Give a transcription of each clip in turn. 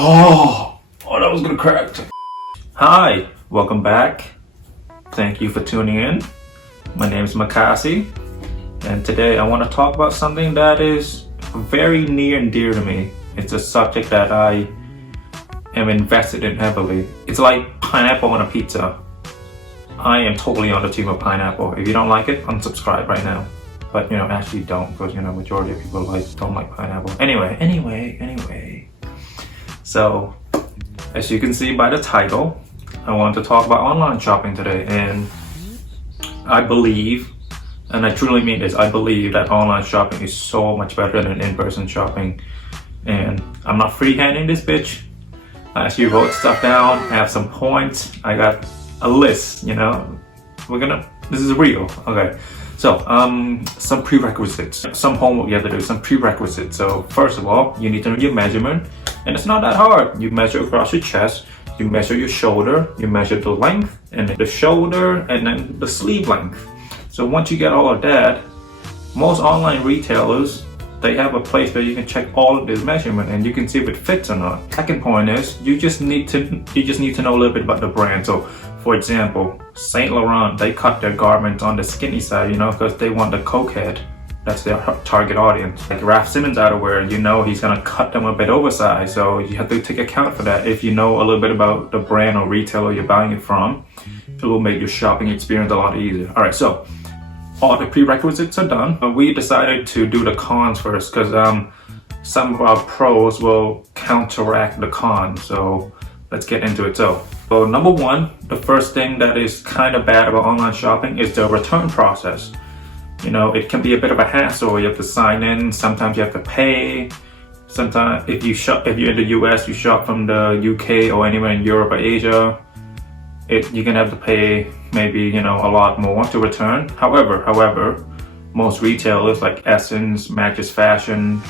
Oh, that was gonna crack. Hi, welcome back. Thank you for tuning in. My name is MatchesFashion, and today I want to talk about something that is very near and dear to me. It's a subject that I am invested in heavily. It's like pineapple on a pizza. I am totally on the team of pineapple. If you don't like it, unsubscribe right now. But actually don't, because majority of people don't like pineapple. Anyway. So, as you can see by the title, I want to talk about online shopping today, and I believe, and I truly mean this, I believe that online shopping is so much better than in-person shopping. And I'm not freehanding this bitch. I actually wrote stuff down, I have some points, I got a list, this is real, okay. So, some prerequisites, some homework you have to do, some prerequisites. So, first of all, you need to know your measurement, and it's not that hard. You measure across your chest, you measure your shoulder, you measure the length, and the shoulder, and then the sleeve length. So once you get all of that, most online retailers, they have a place where you can check all of this measurement, and you can see if it fits or not. Second point is, you just need to know a little bit about the brand. So, for example, Saint Laurent, they cut their garments on the skinny side, because they want the cokehead. That's their target audience. Like Raf Simons outerwear, he's gonna cut them a bit oversized. So you have to take account for that. If you know a little bit about the brand or retailer you're buying it from, it will make your shopping experience a lot easier. All right, so all the prerequisites are done. We decided to do the cons first because some of our pros will counteract the cons. So let's get into it. So number one, the first thing that is kind of bad about online shopping is the return process. It can be a bit of a hassle. You have to sign in. Sometimes you have to pay. Sometimes if you're in the US, you shop from the UK or anywhere in Europe or Asia, you're gonna have to pay maybe a lot more to return. However, most retailers like Ssense, MatchesFashion,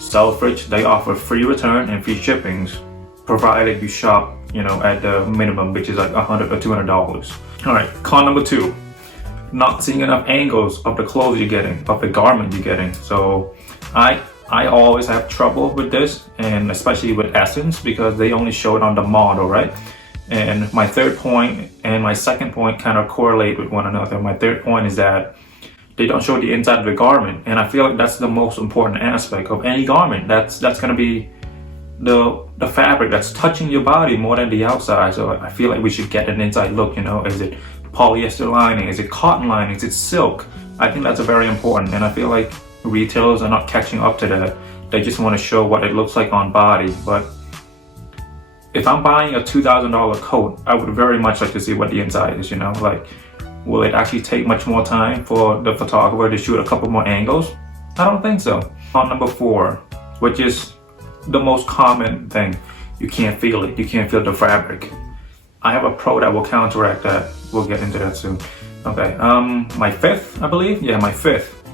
Selfridge, they offer free return and free shippings, provided you shop at the minimum, which is like $100 or $200. All right, con number two. Not seeing enough angles of the clothes you're getting, of the garment you're getting. So I always have trouble with this, and especially with Ssense, because they only show it on the model, right? And my third point and my second point kind of correlate with one another. My third point is that they don't show the inside of the garment, and I feel like that's the most important aspect of any garment. That's gonna be the fabric that's touching your body more than the outside. So I feel like we should get an inside look. Is it polyester lining, is it cotton lining, is it silk? I think that's very important, and I feel like retailers are not catching up to that. They just want to show what it looks like on body. But if I'm buying a $2,000 coat, I would very much like to see what the inside is. Like, will it actually take much more time for the photographer to shoot a couple more angles? I don't think so. On number four, which is the most common thing, you can't feel it. You can't feel the fabric. I have a pro that will counteract that. We'll get into that soon. Okay, my fifth, I believe. Yeah, my fifth.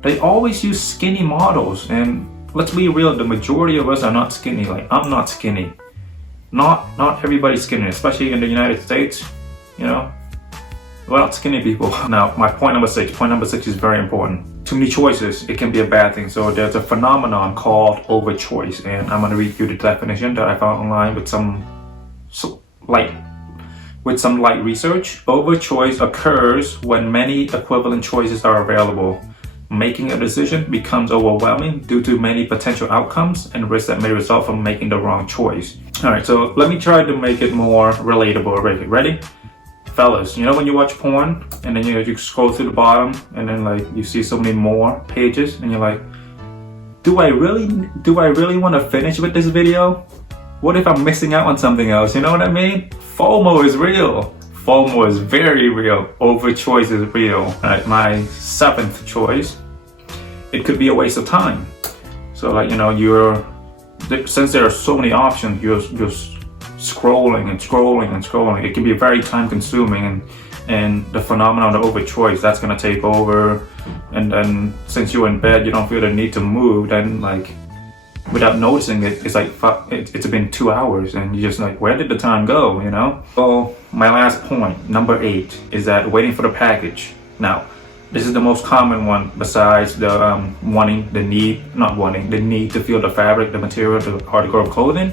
They always use skinny models, and let's be real, the majority of us are not skinny. Like, I'm not skinny. Not everybody's skinny, especially in the United States. We're not skinny people. Now, my point number six. Point number six is very important. Too many choices, it can be a bad thing. So there's a phenomenon called overchoice, and I'm gonna read you the definition that I found online with some light research. Overchoice occurs when many equivalent choices are available. Making a decision becomes overwhelming due to many potential outcomes and risks that may result from making the wrong choice. All right, so let me try to make it more relatable. Ready? Fellas, when you watch porn and then you scroll through the bottom and then you see so many more pages and you're like, do I really want to finish with this video? What if I'm missing out on something else? You know what I mean? FOMO is real. FOMO is very real. Overchoice is real. All right, my seventh choice. It could be a waste of time. So since there are so many options, you're scrolling and scrolling and scrolling. It can be very time consuming, and the phenomenon of overchoice, that's gonna take over. And then since you're in bed, you don't feel the need to move. Then without noticing it, it's like it's been 2 hours, and you're just like, where did the time go? So my last point, number 8, is that waiting for the package. Now, this is the most common one, besides the the need to feel the fabric, the material, the article of clothing.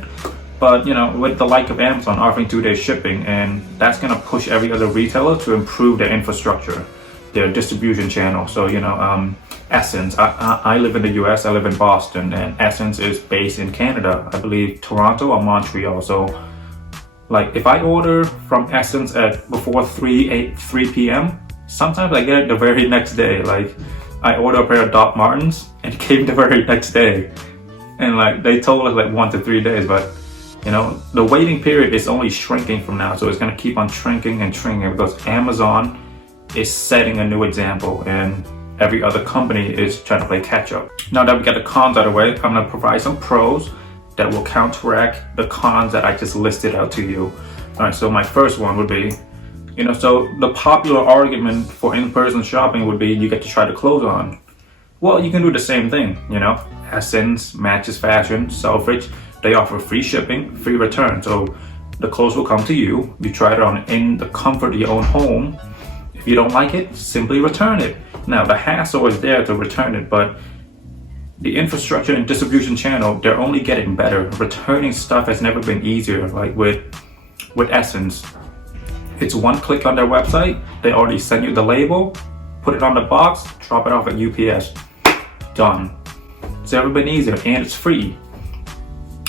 But with the like of Amazon offering 2-day shipping, and that's gonna push every other retailer to improve their infrastructure, their distribution channel. So Ssense, I live in the US, I live in Boston, and Ssense is based in Canada, I believe Toronto or Montreal. So like if I order from Ssense at before 3 p.m, sometimes I get it the very next day. Like I order a pair of Doc Martens and it came the very next day, and like they told us like 1 to 3 days, but the waiting period is only shrinking from now. So it's going to keep on shrinking and shrinking because Amazon is setting a new example and every other company is trying to play catch up. Now that we got the cons out of the way, I'm going to provide some pros that will counteract the cons that I just listed out to you. All right, so my first one would be, so the popular argument for in-person shopping would be you get to try the clothes on. Well, you can do the same thing, Ssense, MatchesFashion, Selfridge, they offer free shipping, free return. So the clothes will come to you, you try it on in the comfort of your own home. If you don't like it, simply return it. Now the hassle is there to return it, but the infrastructure and distribution channel, they're only getting better. Returning stuff has never been easier. Like with Ssense, it's one click on their website, they already send you the label, put it on the box, drop it off at UPS, done. It's never been easier, and it's free.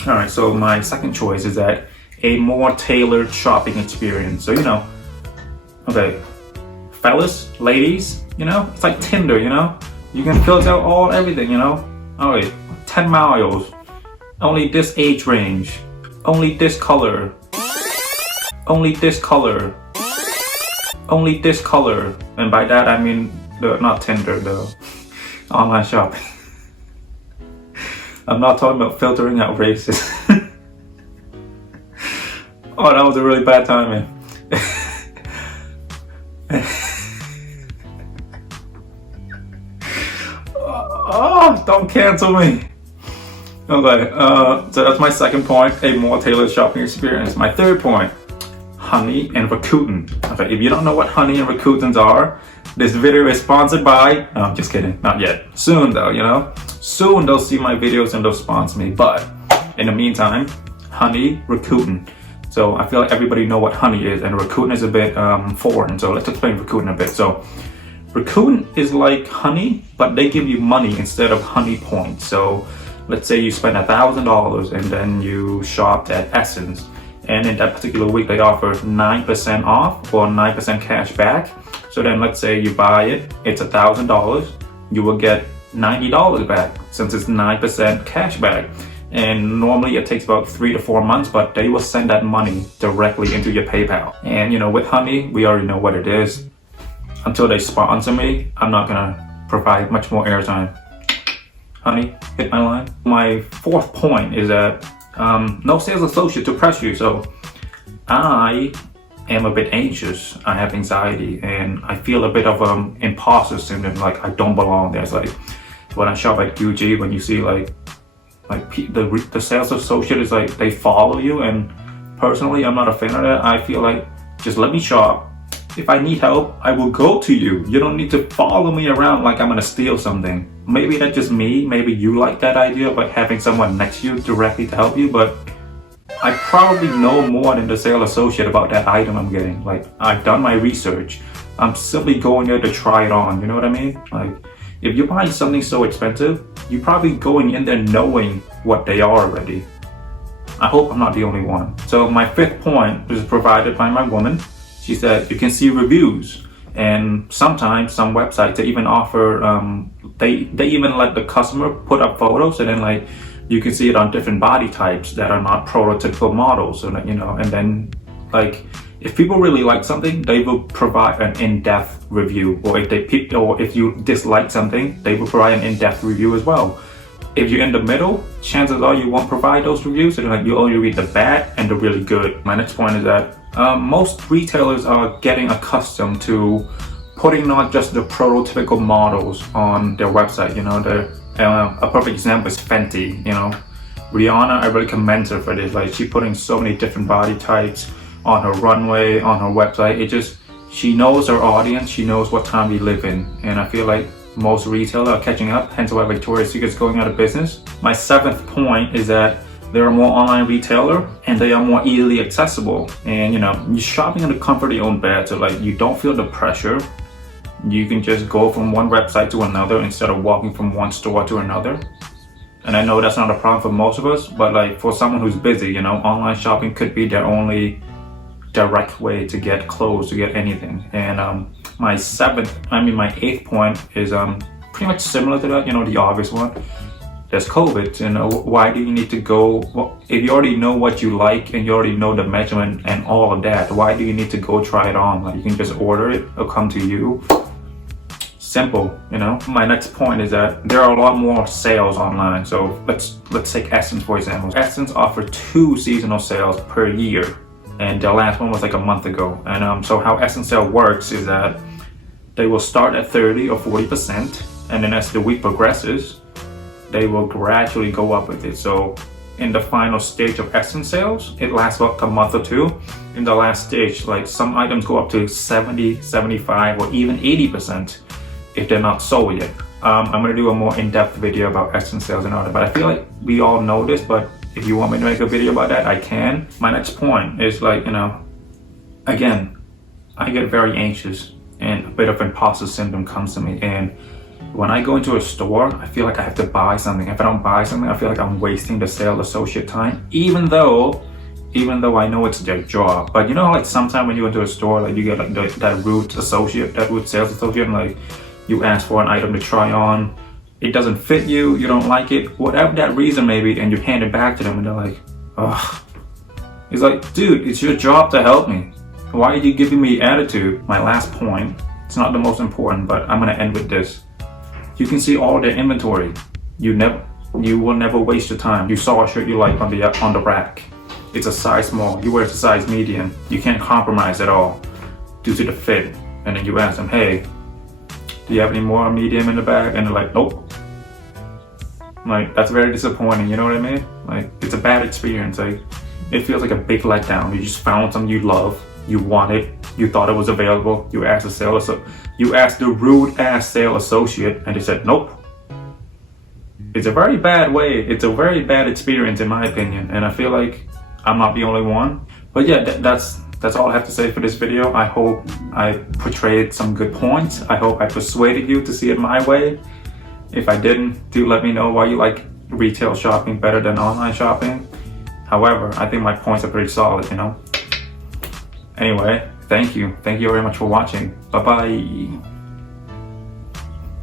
All right, so my second choice is that a more tailored shopping experience. So okay, fellas, ladies, it's like Tinder, you can filter out everything, okay, 10 miles, only this age range, only this color, only this color, only this color, and by that I mean not Tinder, the online shopping. I'm not talking about filtering out races. Oh, that was a really bad timing. Oh, don't cancel me. Okay, so that's my second point, a more tailored shopping experience. My third point, Hiiiiii and Rakuten. Okay, if you don't know what Hiiiiii and Rakutens are, this video is sponsored by, no, I'm just kidding, not yet. Soon though, soon they'll see my videos and they'll sponsor me. But in the meantime, Hiiiiii, Rakuten. So I feel like everybody know what Hiiiiii is, and Rakuten is a bit foreign. So let's explain Rakuten a bit. So Rakuten is like Hiiiiii, but they give you money instead of Hiiiiii points. So let's say you spend $1,000 and then you shopped at Ssense, and in that particular week they offer 9% off or 9% cash back. So then let's say you buy it, it's $1,000, you will get $90 back since it's 9% cash back. And normally it takes about 3 to 4 months, but they will send that money directly into your PayPal. And with Hiiiiii, we already know what it is. Until they sponsor me, I'm not gonna provide much more airtime. Hiiiiii, hit my line. My fourth point is that no sales associate to press you. So I am a bit anxious, I have anxiety, and I feel a bit of imposter syndrome, like I don't belong there. It's like when I shop at Gucci, when you see like the sales associate is like they follow you, and personally I'm not a fan of that. I feel like just let me shop. If I need help, I will go to you. You don't need to follow me around like I'm gonna steal something. Maybe that's just me, maybe you like that idea of like having someone next to you directly to help you, but I probably know more than the sales associate about that item I'm getting. Like I've done my research. I'm simply going there to try it on, you know what I mean? Like if you're buying something so expensive, you're probably going in there knowing what they are already. I hope I'm not the only one. So my fifth point was provided by my woman. She said you can see reviews, and sometimes some websites they even offer, they even let the customer put up photos, and then like you can see it on different body types that are not prototypical models, and and then like if people really like something, they will provide an in-depth review, or if you dislike something, they will provide an in-depth review as well. If you're in the middle, chances are you won't provide those reviews, so like you only read the bad and the really good. My next point is that most retailers are getting accustomed to putting not just the prototypical models on their website. A perfect example is Fenty. Rihanna, I really commend her for this. Like she's putting so many different body types on her runway, on her website. She knows her audience, she knows what time we live in, and I feel like most retailers are catching up, hence why Victoria's Secret is going out of business. My seventh point is that they're a more online retailer and they are more easily accessible. And you know, you're shopping in the comfort of your own bed, so like you don't feel the pressure. You can just go from one website to another instead of walking from one store to another. And I know that's not a problem for most of us, but like for someone who's busy, you know, online shopping could be their only direct way to get clothes, to get anything. And my eighth point is pretty much similar to that, you know, the obvious one. There's COVID, you know, why do you need to go, well, if you already know what you like and you already know the measurement and all of that, why do you need to go try it on? Like you can just order it, it'll come to you. Simple, you know. My next point is that there are a lot more sales online. So let's take Ssense for example. Ssense offer 2 seasonal sales per year, and the last one was like a month ago. And so how Ssense sale works is that they will start at 30 or 40%, and then as the week progresses, they will gradually go up with it. So in the final stage of Ssense sales, it lasts about a month or two. In the last stage, like some items go up to 70, 75, or even 80% if they're not sold yet. I'm gonna do a more in-depth video about Ssense sales and all that, but I feel like we all know this, but if you want me to make a video about that, I can. My next point is like, you know, again, I get very anxious and a bit of imposter syndrome comes to me. And when I go into a store, I feel like I have to buy something. If I don't buy something, I feel like I'm wasting the sales associate time, even though I know it's their job. But you know, like sometimes when you go to a store, like you get like that rude sales associate, and like you ask for an item to try on, it doesn't fit you, you don't like it, whatever that reason may be, and you hand it back to them and they're like, ugh. It's like, dude, it's your job to help me. Why are you giving me attitude? My last point, it's not the most important, but I'm gonna end with this. You can see all their inventory. You will never waste your time. You saw a shirt you like on the rack. It's a size small, you wear a size medium. You can't compromise at all due to the fit. And then you ask them, hey, do you have any more medium in the bag? And they're like, nope. Like, that's very disappointing, you know what I mean? Like, it's a bad experience. Like, it feels like a big letdown. You just found something you love, you want it, you thought it was available, you asked the rude ass sales associate, and they said, nope. It's a very bad way, it's a very bad experience in my opinion, and I feel like I'm not the only one. But yeah, that's all I have to say for this video. I hope I portrayed some good points. I hope I persuaded you to see it my way. If I didn't, do let me know why you like retail shopping better than online shopping. However, I think my points are pretty solid, you know. Anyway, thank you very much for watching. Bye bye.